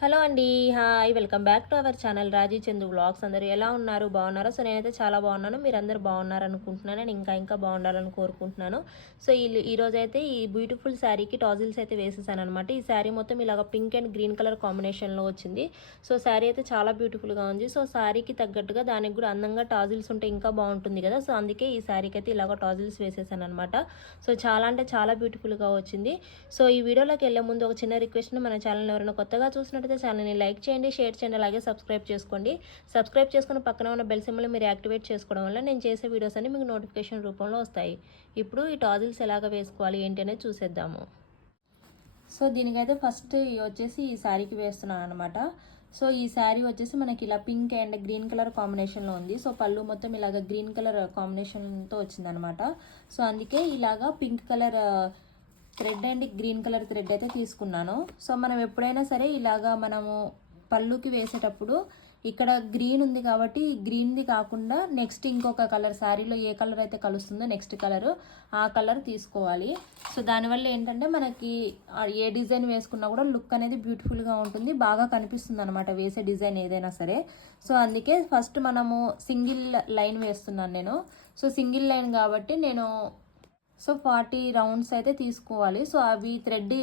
Hello అండి hi. Welcome back to our channel Raji Chandu vlogs. అందరూ ఎలా ఉన్నారు? బాగున్నారో? సో నేనైతే చాలా బాగున్నాను. మీరందరూ బాగున్నారనుకుంటున్నాను. నేను ఇంకా ఇంకా బాగుండాలని కోరుకుంటున్నాను. సో ఈ ఈరోజు అయితే ఈ బ్యూటిఫుల్ శారీకి టాజిల్స్ అయితే వేసేసాను అనమాట ఈ శారీ మొత్తం ఇలాగ పింక్ అండ్ గ్రీన్ కలర్ కాంబినేషన్లో వచ్చింది. సో శారీ అయితే చాలా బ్యూటిఫుల్గా ఉంది. సో శారీకి తగ్గట్టుగా దానికి కూడా అందంగా టాజిల్స్ ఉంటే ఇంకా బాగుంటుంది కదా. సో అందుకే ఈ శారీకి అయితే ఇలాగ టాజిల్స్ వేసేసాను అనమాట సో చాలా అంటే చాలా బ్యూటిఫుల్గా వచ్చింది. సో ఈ వీడియోలోకి వెళ్ళే ముందు ఒక చిన్న రిక్వెస్ట్ మన ఛానల్ ఎవరైనా కొత్తగా నచ్చితే ఛానల్ని లైక్ చేయండి షేర్ చేయండి అలాగే సబ్స్క్రైబ్ చేసుకోండి. సబ్స్క్రైబ్ చేసుకుని పక్కన ఉన్న బెల్ సింబల్ మీరు యాక్టివేట్ చేసుకోవడం వల్ల నేను చేసే వీడియోస్ అన్ని మీకు నోటిఫికేషన్ రూపంలో వస్తాయి. ఇప్పుడు ఈ టాజిల్స్ ఎలాగ వేసుకోవాలి ఏంటి అనేది చూసేద్దాము. సో దీనికైతే ఫస్ట్ వచ్చేసి ఈ శారీకి వేస్తున్నాను అనమాట సో ఈ శారీ వచ్చేసి మనకి ఇలా పింక్ అండ్ గ్రీన్ కలర్ కాంబినేషన్లో ఉంది. సో పళ్ళు మొత్తం ఇలాగ గ్రీన్ కలర్ కాంబినేషన్తో వచ్చిందనమాట సో అందుకే ఇలాగా pink colour thread and green colour thread అయితే తీసుకున్నాను. సో మనం ఎప్పుడైనా సరే ఇలాగా మనము పళ్ళుకి వేసేటప్పుడు ఇక్కడ గ్రీన్ ఉంది కాబట్టి గ్రీన్ది కాకుండా నెక్స్ట్ ఇంకొక కలర్ శారీలో ఏ కలర్ అయితే కలుస్తుందో నెక్స్ట్ కలర్ ఆ కలర్ తీసుకోవాలి. సో దానివల్ల ఏంటంటే మనకి ఏ డిజైన్ వేసుకున్నా కూడా లుక్ అనేది బ్యూటిఫుల్గా ఉంటుంది బాగా కనిపిస్తుంది అనమాట వేసే డిజైన్ ఏదైనా సరే. సో అందుకే ఫస్ట్ మనము సింగిల్ లైన్ వేస్తున్నాను నేను. సో సింగిల్ లైన్ కాబట్టి నేను సో ఫార్టీ రౌండ్స్ అయితే తీసుకోవాలి. సో అవి థ్రెడ్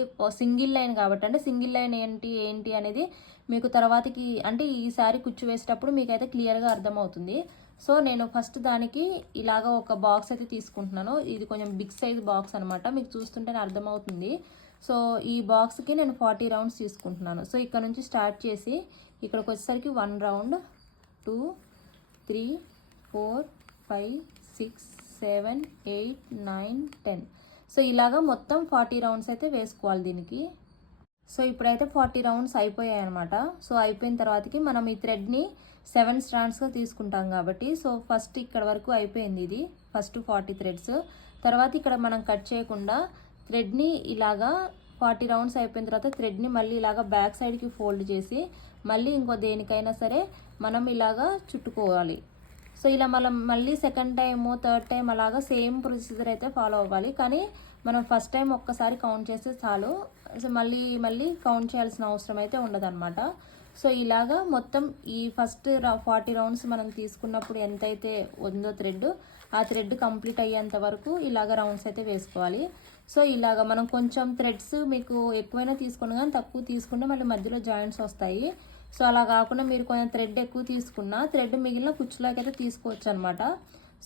సింగిల్ లైన్ కాబట్టి అంటే సింగిల్ లైన్ ఏంటి ఏంటి అనేది మీకు తర్వాతకి అంటే ఈసారి కుచ్చు వేసేటప్పుడు మీకైతే క్లియర్గా అర్థమవుతుంది. సో నేను ఫస్ట్ దానికి ఇలాగ ఒక బాక్స్ అయితే తీసుకుంటున్నాను. ఇది కొంచెం బిగ్ సైజ్ బాక్స్ అనమాట మీకు చూస్తుంటేనే అర్థమవుతుంది. సో ఈ బాక్స్కి నేను ఫార్టీ రౌండ్స్ తీసుకుంటున్నాను. సో ఇక్కడ నుంచి స్టార్ట్ చేసి ఇక్కడికి వచ్చేసరికి one round two three four five six seven eight nine ten. So ఇలాగా మొత్తం ఫార్టీ రౌండ్స్ అయితే వేసుకోవాలి దీనికి. సో ఇప్పుడైతే ఫార్టీ రౌండ్స్ అయిపోయాయి అనమాట సో అయిపోయిన తర్వాతకి మనం ఈ థ్రెడ్ని సెవెన్ స్టాండ్స్గా తీసుకుంటాం కాబట్టి సో ఫస్ట్ ఇక్కడ వరకు అయిపోయింది ఇది ఫస్ట్ ఫార్టీ థ్రెడ్స్. తర్వాత ఇక్కడ మనం కట్ చేయకుండా థ్రెడ్ని ఇలాగా ఫార్టీ రౌండ్స్ అయిపోయిన తర్వాత థ్రెడ్ని మళ్ళీ ఇలాగా బ్యాక్ సైడ్కి ఫోల్డ్ చేసి మళ్ళీ ఇంకో దేనికైనా సరే మనం ఇలాగా చుట్టుకోవాలి. సో ఇలా మనం మళ్ళీ సెకండ్ టైము థర్డ్ టైం అలాగా సేమ్ ప్రొసీజర్ అయితే ఫాలో అవ్వాలి. కానీ మనం ఫస్ట్ టైం ఒక్కసారి కౌంట్ చేస్తే చాలు. సో మళ్ళీ మళ్ళీ కౌంట్ చేయాల్సిన అవసరం అయితే ఉండదన్నమాట. సో ఇలాగా మొత్తం ఈ ఫస్ట్ ఫార్టీ రౌండ్స్ మనం తీసుకున్నప్పుడు ఎంతైతే ఉందో థ్రెడ్ ఆ థ్రెడ్ కంప్లీట్ అయ్యేంత వరకు ఇలాగ రౌండ్స్ అయితే వేసుకోవాలి. సో ఇలాగ మనం కొంచెం థ్రెడ్స్ మీకు ఎక్కువైనా తీసుకున్నా కానీ తక్కువ తీసుకుంటే మళ్ళీ మధ్యలో జాయింట్స్ వస్తాయి. సో అలా కాకుండా మీరు కొంచెం థ్రెడ్ ఎక్కువ తీసుకున్నా థ్రెడ్ మిగిలిన కుచ్చులోకి అయితే తీసుకోవచ్చు అనమాట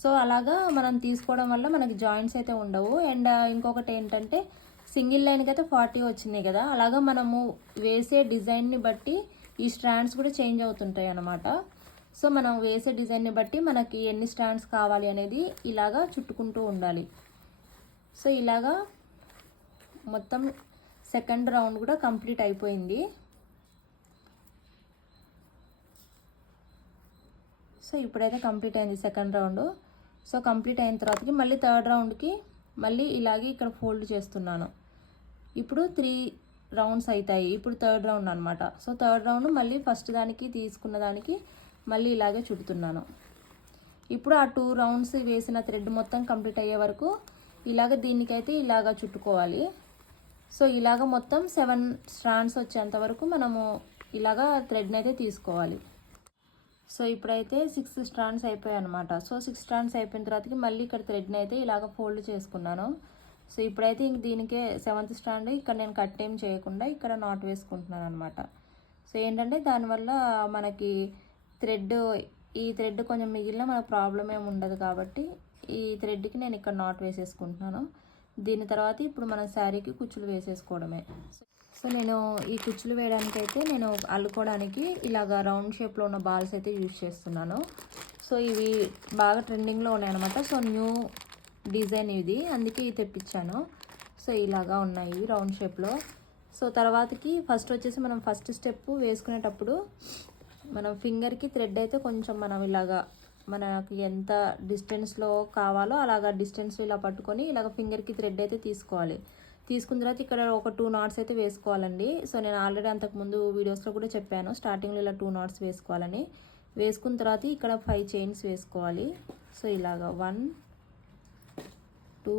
సో అలాగా మనం తీసుకోవడం వల్ల మనకి జాయింట్స్ అయితే ఉండవు. అండ్ ఇంకొకటి ఏంటంటే సింగిల్ లైన్కి అయితే ఫార్టీ వచ్చినాయి కదా. అలాగా మనము వేసే డిజైన్ని బట్టి ఈ స్టాండ్స్ కూడా చేంజ్ అవుతుంటాయి అన్నమాట. సో మనం వేసే డిజైన్ని బట్టి మనకి ఎన్ని స్టాండ్స్ కావాలి అనేది ఇలాగా చుట్టుకుంటూ ఉండాలి. సో ఇలాగా మొత్తం సెకండ్ రౌండ్ కూడా కంప్లీట్ అయిపోయింది. సో ఇప్పుడైతే కంప్లీట్ అయింది సెకండ్ రౌండ్. సో కంప్లీట్ అయిన తర్వాతకి మళ్ళీ థర్డ్ రౌండ్కి మళ్ళీ ఇలాగే ఇక్కడ ఫోల్డ్ చేస్తున్నాను. ఇప్పుడు త్రీ రౌండ్స్ అవుతాయి ఇప్పుడు థర్డ్ రౌండ్ అనమాట సో థర్డ్ రౌండ్ మళ్ళీ ఫస్ట్ దానికి తీసుకున్న దానికి మళ్ళీ ఇలాగే చుడుతున్నాను. ఇప్పుడు ఆ టూ రౌండ్స్ వేసిన థ్రెడ్ మొత్తం కంప్లీట్ అయ్యే వరకు ఇలాగ దీనికైతే ఇలాగ చుట్టుకోవాలి. సో ఇలాగ మొత్తం సెవెన్ స్ట్రాండ్స్ వచ్చేంత వరకు మనము ఇలాగ థ్రెడ్ని అయితే తీసుకోవాలి. సో ఇప్పుడైతే సిక్స్ స్ట్రాండ్స్ అయిపోయాయి అనమాట సో సిక్స్ స్ట్రాండ్స్ అయిపోయిన తర్వాతకి మళ్ళీ ఇక్కడ థ్రెడ్ని అయితే ఇలాగ ఫోల్డ్ చేసుకున్నాను. సో ఇప్పుడైతే ఇంక దీనికే సెవెంత్ స్టాండ్ ఇక్కడ నేను కట్ ఏం చేయకుండా ఇక్కడ నాట్ వేసుకుంటున్నాను అనమాట సో ఏంటంటే దానివల్ల మనకి థ్రెడ్ ఈ థ్రెడ్ కొంచెం మిగిలిన మనకు ప్రాబ్లం ఏమి ఉండదు కాబట్టి ఈ థ్రెడ్కి నేను ఇక్కడ నాట్ వేసేసుకుంటున్నాను. దీని తర్వాత ఇప్పుడు మన శారీకి కుచ్చులు వేసేసుకోవడమే. సో నేను ఈ కుచ్చులు వేయడానికి అయితే నేను అల్లుకోవడానికి ఇలాగ రౌండ్ షేప్లో ఉన్న బాల్స్ అయితే యూజ్ చేస్తున్నాను. సో ఇవి బాగా ట్రెండింగ్లో ఉన్నాయన్నమాట సో న్యూ డిజైన్ ఇది. అందుకే ఇది తెప్పించాను. సో ఇలాగా ఉన్నాయి రౌండ్ షేప్లో. సో తర్వాతకి ఫస్ట్ వచ్చేసి మనం ఫస్ట్ స్టెప్ వేసుకునేటప్పుడు మనం ఫింగర్కి థ్రెడ్ అయితే కొంచెం మనం ఇలాగా మనకి ఎంత డిస్టెన్స్లో కావాలో అలాగా డిస్టెన్స్లో ఇలా పట్టుకొని ఇలాగ ఫింగర్కి థ్రెడ్ అయితే తీసుకోవాలి. తీసుకున్న తర్వాత ఇక్కడ ఒక టూ నాట్స్ అయితే వేసుకోవాలండి. సో నేను ఆల్రెడీ అంతకుముందు వీడియోస్లో కూడా చెప్పాను. స్టార్టింగ్లో ఇలా టూ నాట్స్ వేసుకోవాలని. వేసుకున్న తర్వాత ఇక్కడ ఫైవ్ చైన్స్ వేసుకోవాలి. సో ఇలాగా one two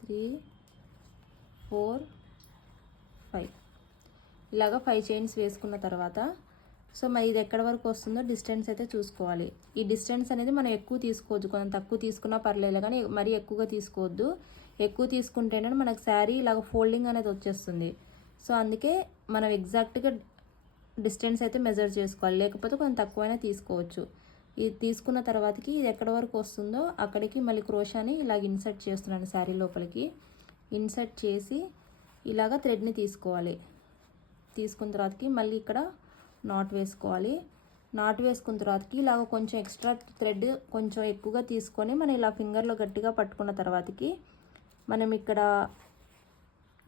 three four five ఇలాగ ఫైవ్ చైన్స్ వేసుకున్న తర్వాత సో మరి ఇది ఎక్కడ వరకు వస్తుందో డిస్టెన్స్ అయితే చూసుకోవాలి. ఈ డిస్టెన్స్ అనేది మనం ఎక్కువ తీసుకోవద్దు. కొంచెం తక్కువ తీసుకున్నా పర్లేదు కానీ మరీ ఎక్కువగా తీసుకోవద్దు. ఎక్కువ తీసుకుంటేనే మనకు శారీ ఇలాగ ఫోల్డింగ్ అనేది వచ్చేస్తుంది. సో అందుకే మనం ఎగ్జాక్ట్గా డిస్టెన్స్ అయితే మెజర్ చేసుకోవాలి. లేకపోతే కొంచెం తక్కువైనా తీసుకోవచ్చు. ఇది తీసుకున్న తర్వాతకి ఇది ఎక్కడ వరకు వస్తుందో అక్కడికి మళ్ళీ క్రోషాని ఇలాగ ఇన్సర్ట్ చేస్తున్నాను శారీ లోపలికి. ఇన్సర్ట్ చేసి ఇలాగ థ్రెడ్ని తీసుకోవాలి. తీసుకున్న తర్వాతకి మళ్ళీ ఇక్కడ నాట్ వేసుకోవాలి. నాట్ వేసుకున్న తర్వాతకి ఇలాగ కొంచెం ఎక్స్ట్రా థ్రెడ్ కొంచెం ఎక్కువగా తీసుకొని మనం ఇలా ఫింగర్లో గట్టిగా పట్టుకున్న తర్వాతకి మనం ఇక్కడ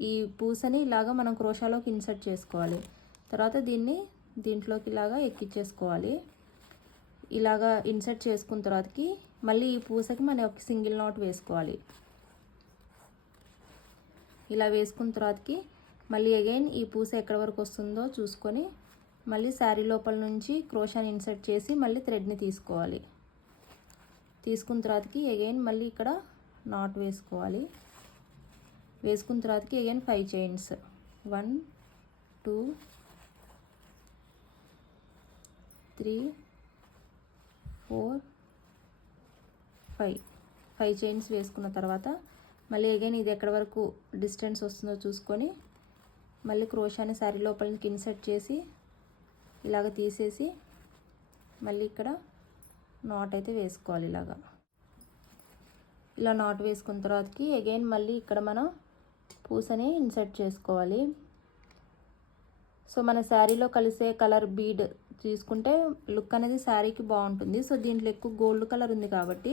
ఈ పూసని ఇలాగ మనం క్రోషాలోకి ఇన్సర్ట్ చేసుకోవాలి. తర్వాత దీన్ని దీంట్లోకి ఇలాగా ఎక్కించేసుకోవాలి ఇలాగా ఇన్సర్ట్ చేసుకున్న తర్వాతకి మళ్ళీ ఈ పూసకి మనం ఒక సింగిల్ నాట్ వేసుకోవాలి. ఇలా వేసుకున్న తర్వాతకి మళ్ళీ అగైన్ ఈ పూస ఎక్కడి వరకు వస్తుందో చూసుకొని మళ్ళీ శారీ లోపల నుంచి క్రోషాని ఇన్సర్ట్ చేసి మళ్ళీ థ్రెడ్ని తీసుకోవాలి. తీసుకున్న తర్వాతకి అగైన్ మళ్ళీ ఇక్కడ నాట్ వేసుకోవాలి. వేసుకున్న తర్వాతకి again five chains one two three four five five chains వేసుకున్న తర్వాత మళ్ళీ అగైన్ ఇది ఎక్కడి వరకు డిస్టెన్స్ వస్తుందో చూసుకొని మళ్ళీ క్రోషాని శారీ లోపలికి ఇన్సర్ట్ చేసి ఇలాగ తీసేసి మళ్ళీ ఇక్కడ నాట్ అయితే వేసుకోవాలి ఇలాగా. ఇలా నాట్ వేసుకున్న తర్వాతకి అగైన్ మళ్ళీ ఇక్కడ మనం పూసని ఇన్సర్ట్ చేసుకోవాలి. సో మన శారీలో కలిసే కలర్ బీడ్ తీసుకుంటే లుక్ అనేది శారీకి బాగుంటుంది. సో దీంట్లో ఎక్కువ గోల్డ్ కలర్ ఉంది కాబట్టి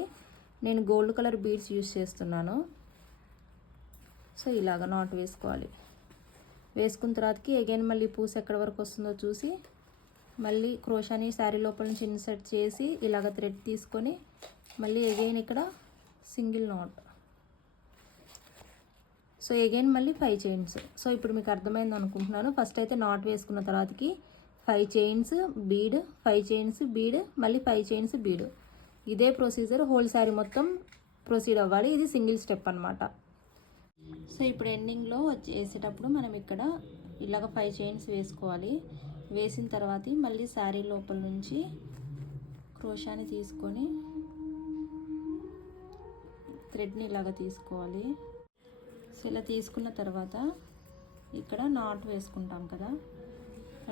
నేను గోల్డ్ కలర్ బీడ్స్ యూస్ చేస్తున్నాను. సో ఇలాగ నాట్ వేసుకోవాలి. వేసుకున్న తర్వాతకి అగైన్ మళ్ళీ పూస ఎక్కడి వరకు వస్తుందో చూసి మళ్ళీ క్రోషాని శారీ లోపల నుంచి ఇన్సర్ట్ చేసి ఇలాగ థ్రెడ్ తీసుకొని మళ్ళీ అగైన్ ఇక్కడ సింగిల్ నాట్ సో ఎగైన్ మళ్ళీ ఫైవ్ చైన్స్ సో ఇప్పుడు మీకు అర్థమైంది అనుకుంటున్నాను. ఫస్ట్ అయితే నాట్ వేసుకున్న తర్వాతకి five chains bead five chains bead మళ్ళీ ఫైవ్ చైన్స్ బీడ్ ఇదే ప్రొసీజర్ హోల్ శారీ మొత్తం ప్రొసీడ్ అవ్వాలి. ఇది సింగిల్ స్టెప్ అనమాట సో ఇప్పుడు ఎండింగ్లో వేసేటప్పుడు మనం ఇక్కడ ఇలాగ ఫైవ్ చైన్స్ వేసుకోవాలి. వేసిన తర్వాత మళ్ళీ శారీ లోపల నుంచి క్రోషాని తీసుకొని థ్రెడ్ని ఇలాగ తీసుకోవాలి. సో ఇలా తీసుకున్న తర్వాత ఇక్కడ నాట్ వేసుకుంటాం కదా.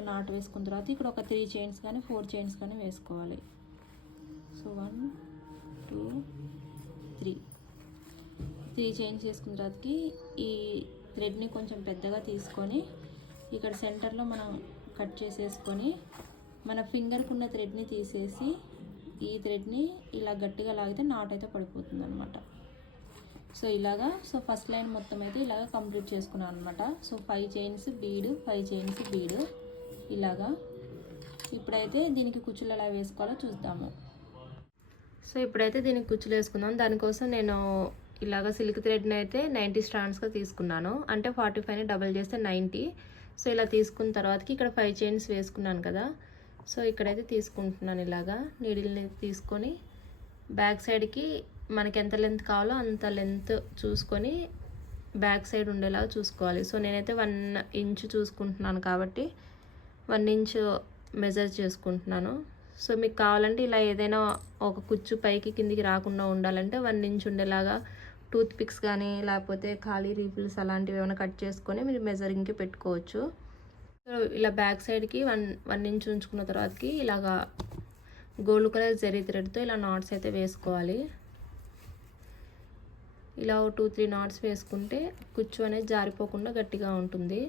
నాట్ వేసుకున్న తర్వాత ఇక్కడ ఒక త్రీ చైన్స్ కానీ ఫోర్ చైన్స్ కానీ వేసుకోవాలి. So one two three three chains వేసుకున్న తర్వాతకి ఈ థ్రెడ్ని కొంచెం పెద్దగా తీసుకొని ఇక్కడ సెంటర్లో మనం కట్ చేసేసుకొని మన ఫింగర్కి ఉన్న థ్రెడ్ని తీసేసి ఈ థ్రెడ్ని ఇలా గట్టిగా లాగితే నాట్ అయితే పడిపోతుంది అనమాట సో ఇలాగా సో ఫస్ట్ లైన్ మొత్తం అయితే ఇలాగ కంప్లీట్ చేసుకున్నాను అనమాట so five chains bead five chains bead ఇలాగా. ఇప్పుడైతే దీనికి కుచ్చులు ఎలా వేసుకోవాలో చూద్దాము. సో ఇప్పుడైతే దీనికి కుచ్చులు వేసుకుందాం. దానికోసం నేను ఇలాగ సిల్క్ థ్రెడ్ని అయితే నైంటీ స్టాండ్స్గా తీసుకున్నాను. అంటే ఫార్టీ ఫైవ్ని డబల్ చేస్తే నైంటీ. సో ఇలా తీసుకున్న తర్వాతకి ఇక్కడ ఫైవ్ చైన్స్ వేసుకున్నాను కదా. సో ఇక్కడైతే తీసుకుంటున్నాను ఇలాగా. నీడిల్ని తీసుకొని బ్యాక్ సైడ్కి మనకి ఎంత లెంత్ కావాలో అంత లెంత్ చూసుకొని బ్యాక్ సైడ్ ఉండేలాగా చూసుకోవాలి. సో నేనైతే వన్ ఇంచ్ చూసుకుంటున్నాను కాబట్టి వన్ ఇంచ్ మెజర్ చేసుకుంటున్నాను. సో మీకు కావాలంటే ఇలా ఏదైనా ఒక కుచ్చు పైకి కిందికి రాకుండా ఉండాలంటే వన్ ఇంచ్ ఉండేలాగా టూత్ పిక్స్ కానీ లేకపోతే ఖాళీ రీఫిల్స్ అలాంటివి ఏమైనా కట్ చేసుకొని మీరు మెజరింగ్కి పెట్టుకోవచ్చు. సో ఇలా బ్యాక్ సైడ్కి వన్ వన్ ఇంచ్ ఉంచుకున్న తర్వాతకి ఇలాగా గోల్డ్ కలర్ జరీ థ్రెడ్తో ఇలా నాట్స్ అయితే వేసుకోవాలి. ఇలా టూ త్రీ నాట్స్ వేసుకుంటే కుచ్చు అనేది జారిపోకుండా గట్టిగా ఉంటుంది.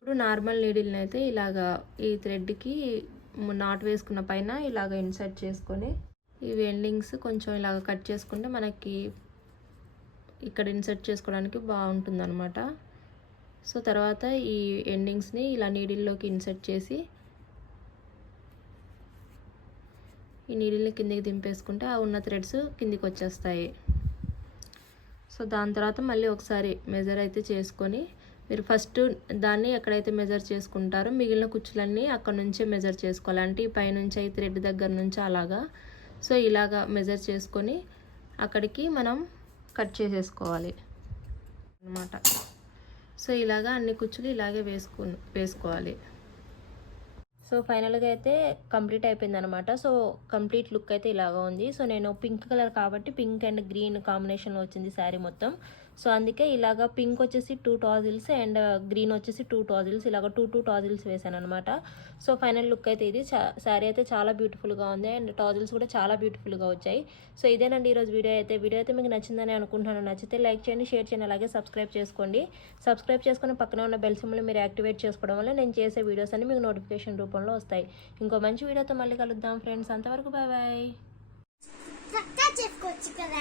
ఇప్పుడు నార్మల్ నీడిల్ని అయితే ఇలాగా ఈ థ్రెడ్కి నాట్ వేసుకున్న పైన ఇలాగ ఇన్సర్ట్ చేసుకొని ఈ ఎండింగ్స్ కొంచెం ఇలాగ కట్ చేసుకుంటే మనకి ఇక్కడ ఇన్సర్ట్ చేసుకోవడానికి బాగుంటుంది అనమాట సో తర్వాత ఈ ఎండింగ్స్ని ఇలా నీడిల్లోకి ఇన్సర్ట్ చేసి ఈ నీడిల్ని కిందికి దింపేసుకుంటే ఆ ఉన్న థ్రెడ్స్ కిందికి వచ్చేస్తాయి సో దాని తర్వాత మళ్ళీ ఒకసారి మెజర్ అయితే చేసుకొని మీరు ఫస్ట్ దాన్ని ఎక్కడైతే మెజర్ చేసుకుంటారో మిగిలిన కుచ్చులన్నీ అక్కడ నుంచే మెజర్ చేసుకోవాలి. అంటే ఈ పైనుంచి ఈ థ్రెడ్ దగ్గర నుంచి అలాగా. సో ఇలాగా మెజర్ చేసుకొని అక్కడికి మనం కట్ చేసేసుకోవాలి. అనమాట సో ఇలాగా అన్ని కుచ్చులు ఇలాగే వేసుకు వేసుకోవాలి. సో ఫైనల్గా అయితే కంప్లీట్ అయిపోయింది అనమాట సో కంప్లీట్ లుక్ అయితే ఇలాగా ఉంది. సో నేను పింక్ కలర్ కాబట్టి పింక్ అండ్ గ్రీన్ కాంబినేషన్లో వచ్చింది శారీ మొత్తం. సో అందుకే ఇలాగా పింక్ వచ్చేసి టూ టాజిల్స్ అండ్ గ్రీన్ వచ్చేసి టూ టాజిల్స్ ఇలాగ టూ టూ టాజిల్స్ వేసాను అనమాట సో ఫైనల్ లుక్ అయితే ఇది. శారీ అయితే చాలా బ్యూటిఫుల్గా ఉంది అండ్ టాజిల్స్ కూడా చాలా బ్యూటిఫుల్గా వచ్చాయి. సో ఇదేనండి ఈరోజు వీడియో అయితే. వీడియో అయితే మీకు నచ్చిందని అనుకుంటున్నాను. నచ్చితే లైక్ చేయండి షేర్ చేయండి అలాగే సబ్స్క్రైబ్ చేసుకోండి. సబ్స్క్రైబ్ చేసుకుని పక్కన ఉన్న బెల్ సిమ్లు మీరు యాక్టివేట్ చేసుకోవడం వల్ల నేను చేసే వీడియోస్ అన్ని మీకు నోటిఫికేషన్ రూపంలో వస్తాయి. ఇంకో మంచి వీడియోతో మళ్ళీ కలుద్దాం ఫ్రెండ్స్. అంతవరకు బాయ్ బాయ్. చక్కగా చేసుకోవచ్చు కదా